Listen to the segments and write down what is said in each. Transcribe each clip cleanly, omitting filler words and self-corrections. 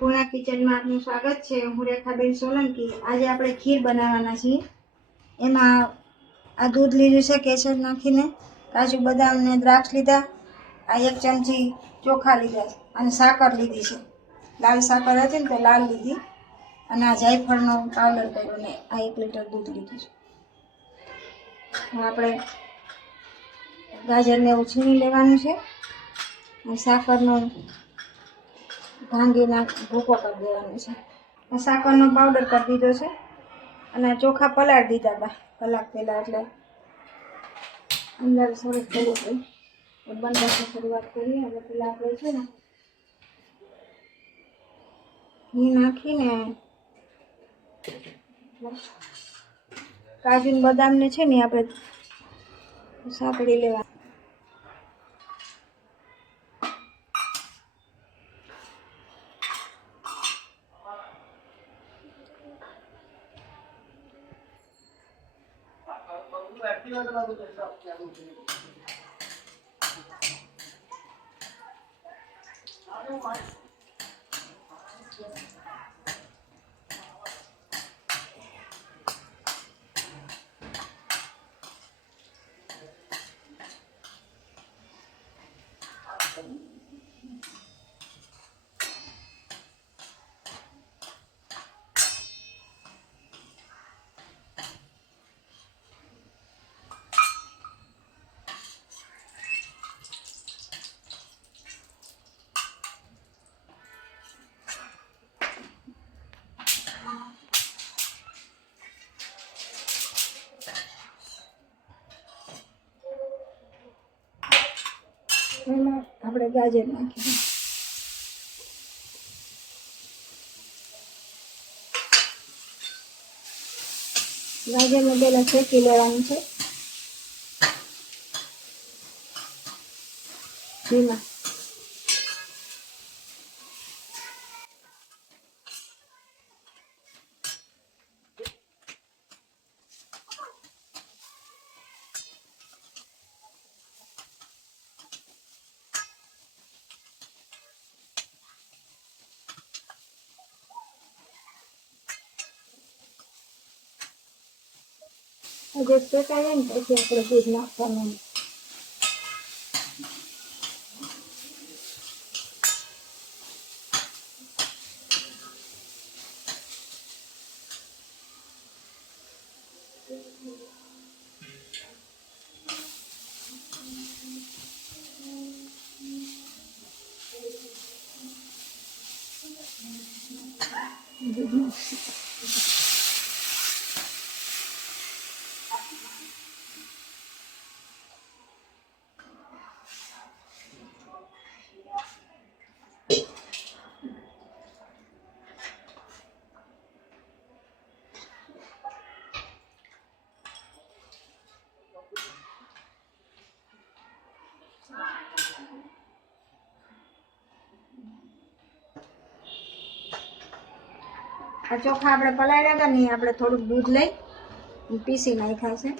પૂર્ણા કિચનમાં આપનું સ્વાગત છે। હું રેખાબેન સોલંકી। આજે આપણે ખીર બનાવવાના છીએ। એમાં આ દૂધ લીધું છે કેસર નાખીને, કાજુ બદામ ને દ્રાક્ષ લીધા, આ 1 ચમચી ચોખા લીધા અને સાકર લીધી છે। લાલ સાકર હતી ને તો લાલ લીધી, અને આ જાયફળનો પાવડર કર્યો ને આ 1 લીટર દૂધ લીધું છે। આપણે ગાજરને ઉછીની લેવાનું છે અને સાકરનો ભાંગીને ભૂકો કરી દેવાનો છે। આ સાકરનો પાવડર કરી દીધો છે અને ચોખા પલાળી દીધા હતા કલાક પહેલાં, એટલે અંદર સરસ થયું છે। બનવાની શરૂઆત કરીએ। હવે પેલા આપણે છે ને ઘી નાખીને કાજુ ને બદામને છે ને આપણે સાંકળી લેવા। એમાં આપણે ગાજર નાખીએ। ગાજરને પહેલાં શેકી લેવાનું છે ઘીમાં। જે શેકાય ને પછી આપણે દૂધ નાખવાનું। આ ચોખા આપણે પલાળ્યા હતા ને, આપણે થોડુંક દૂધ લઈ પીસી નાખ્યા છે।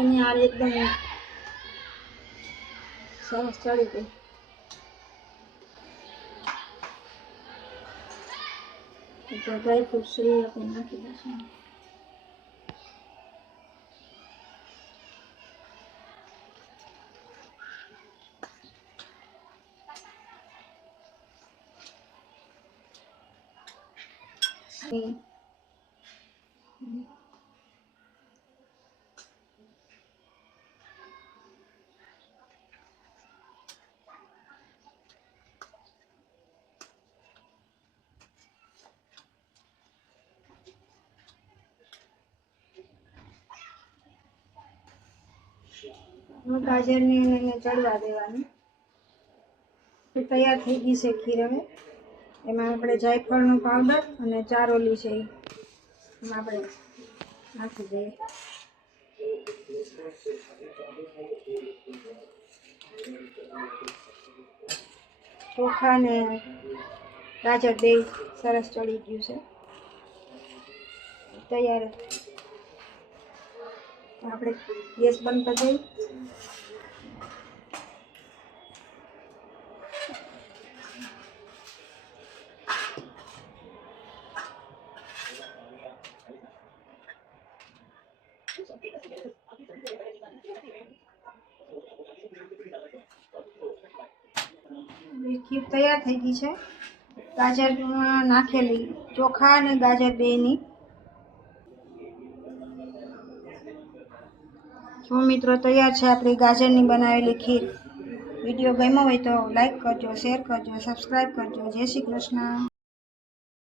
એની આ એકદમ સરસ ચડી ગઈ। ડ્રાયફ્રૂટ શ્રી આપણે નાખી દઈશું। ગાજરને એને ચડવા દેવાની। તૈયાર થઈ ગઈ છે ખીર। હવે એમાં આપણે જાયફળનો પાવડર અને ચારોલી છે એમાં આપણે નાખી દઈએ। ચોખા ને ગાજર બે સરસ ચડી ગયું છે, તૈયાર। આપણે ગેસ બંધ કરી દઈએ. ખીર તૈયાર થઈ ગઈ છે. ગાજરમાં નાખેલી ચોખા અને ગાજર બેની. જો મિત્રો તૈયાર છે આપણી ગાજરની બનાવેલી ખીર. વિડીયો ગમ્યો હોય તો લાઈક કરજો, શેર કરજો, સબસ્ક્રાઈબ કરજો. જય શ્રી કૃષ્ણ.